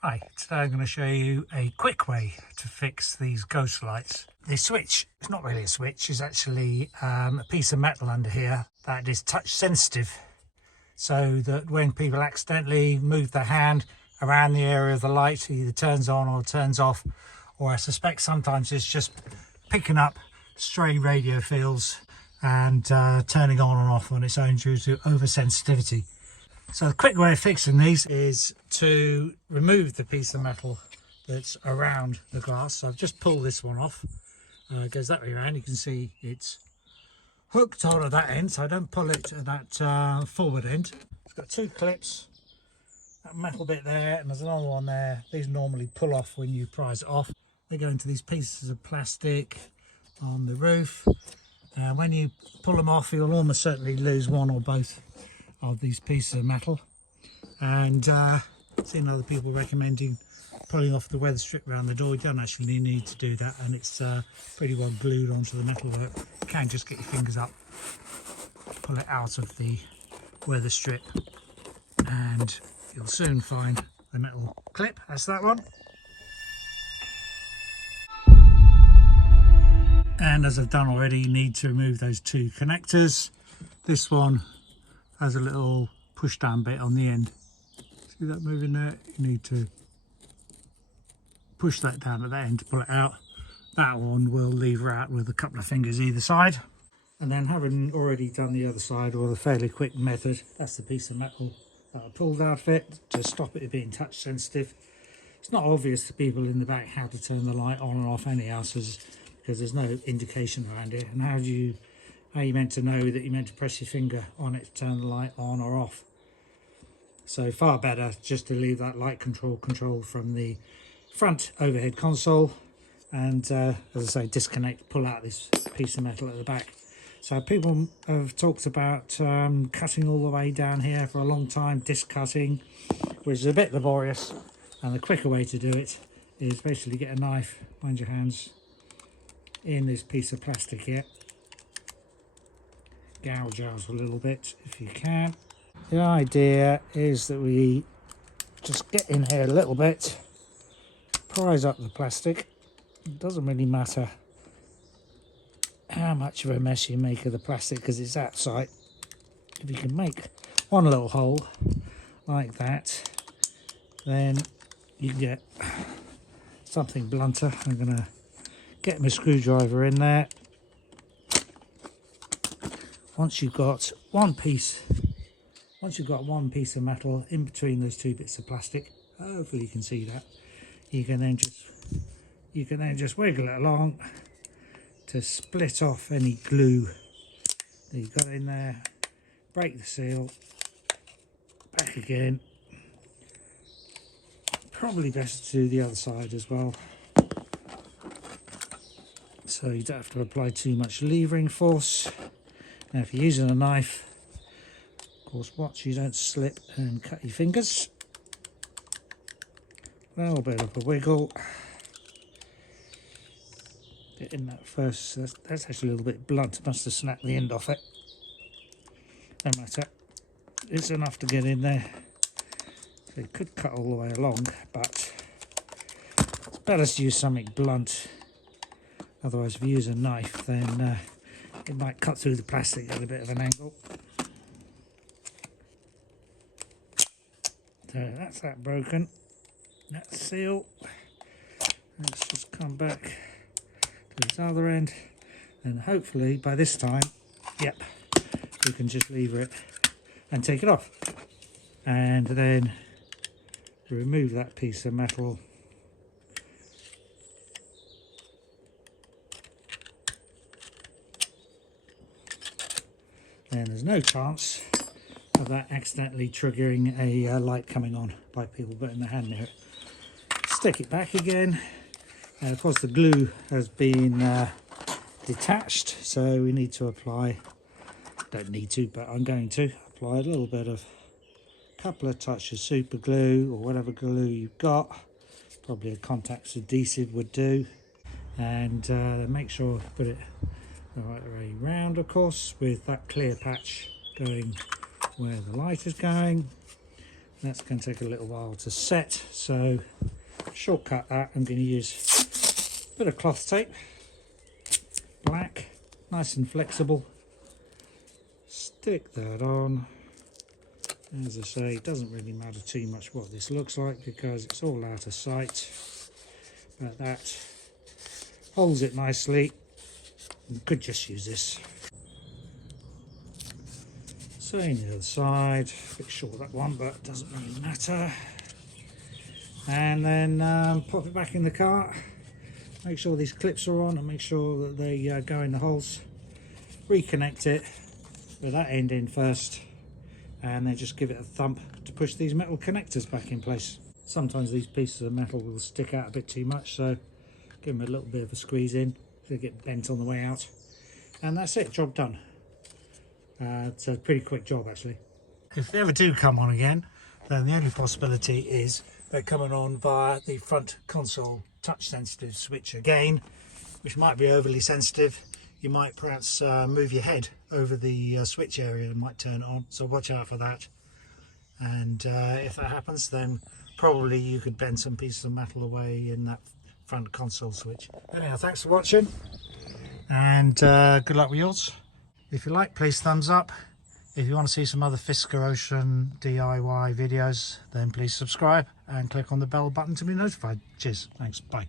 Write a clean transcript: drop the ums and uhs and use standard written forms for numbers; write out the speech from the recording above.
Hi, today I'm going to show you a quick way to fix these ghost lights. The switch, it's not really a switch, it's actually a piece of metal under here that is touch sensitive, so that when people accidentally move their hand around the area of the light, it either turns on or turns off, or I suspect sometimes it's just picking up stray radio fields and turning on and off on its own due to oversensitivity. So the quick way of fixing these is to remove the piece of metal that's around the glass. So I've just pulled this one off. It goes that way around. You can see it's hooked on at that end, so I don't pull it at that forward end. It's got two clips, that metal bit there, and there's another one there. These normally pull off when you prise it off. They go into these pieces of plastic on the roof. And when you pull them off, you'll almost certainly lose one or both of these pieces of metal. And I've seen other people recommending pulling off the weather strip around the door. You don't actually need to do that, and it's pretty well glued onto the metalwork. You can just get your fingers up, pull it out of the weather strip, and you'll soon find the metal clip. That's that one. And as I've done already, you need to remove those two connectors. This one has a little push down bit on the end. See that moving there? You need to push that down at that end to pull it out. That one will lever out with a couple of fingers either side. And then, having already done the other side with a fairly quick method, that's the piece of metal that I pulled out of it to stop it being touch sensitive. It's not obvious to people in the back how to turn the light on and off anyhow, because there's no indication around it. And how are you meant to know that you're meant to press your finger on it to turn the light on or off? So far better just to leave that light control from the front overhead console, and as I say, disconnect, pull out this piece of metal at the back. So people have talked about cutting all the way down here for a long time, disc cutting, which is a bit laborious, and the quicker way to do it is basically get a knife, find your hands in this piece of plastic here, gouge out a little bit if you can. The idea is that we just get in here a little bit, prise up the plastic. It doesn't really matter how much of a mess you make of the plastic because it's outside. If you can make one little hole like that, then you can get something blunter. I'm going to get my screwdriver in there. Once you've got one piece of metal in between those two bits of plastic, hopefully you can see that, you can then just wiggle it along to split off any glue that you've got in there, break the seal, back again. Probably best to do the other side as well, so you don't have to apply too much levering force. Now if you're using a knife, of course, watch you don't slip and cut your fingers. A little bit of a wiggle. Get in that first, that's actually a little bit blunt, must have snapped the end off it. No matter, it's enough to get in there. So you could cut all the way along, but it's better to use something blunt. Otherwise, if you use a knife, then it might cut through the plastic at a bit of an angle. So that's that broken. That seal. Let's just come back to this other end, and hopefully by this time, yep, you can just lever it and take it off, and then remove that piece of metal. And there's no chance of that accidentally triggering a light coming on by people putting their hand near it. Stick it back again, and of course the glue has been detached, so we need to apply, don't need to, but I'm going to apply a little bit of, a couple of touches super glue or whatever glue you've got, probably a contact adhesive would do, and make sure to put it the right way round, of course, with that clear patch going where the light is going. That's going to take a little while to set, so shortcut that. I'm going to use a bit of cloth tape, black, nice and flexible. Stick that on. As I say, it doesn't really matter too much what this looks like because it's all out of sight, but that holds it nicely. You could just use this. Same the other side, a bit short that one, but it doesn't really matter. And then pop it back in the cart. Make sure these clips are on and make sure that they go in the holes. Reconnect it with that end in first, and then just give it a thump to push these metal connectors back in place. Sometimes these pieces of metal will stick out a bit too much, so give them a little bit of a squeeze in so they get bent on the way out. And that's it, job done. It's a pretty quick job actually. If they ever do come on again, then the only possibility is they're coming on via the front console touch sensitive switch again, which might be overly sensitive. You might perhaps move your head over the switch area and might turn it on, so watch out for that. And if that happens, then probably you could bend some pieces of metal away in that front console switch. Anyhow, thanks for watching, and good luck with yours. If you like, please thumbs up. If you want to see some other Fisker Ocean DIY videos, then please subscribe and click on the bell button to be notified. Cheers, thanks, bye.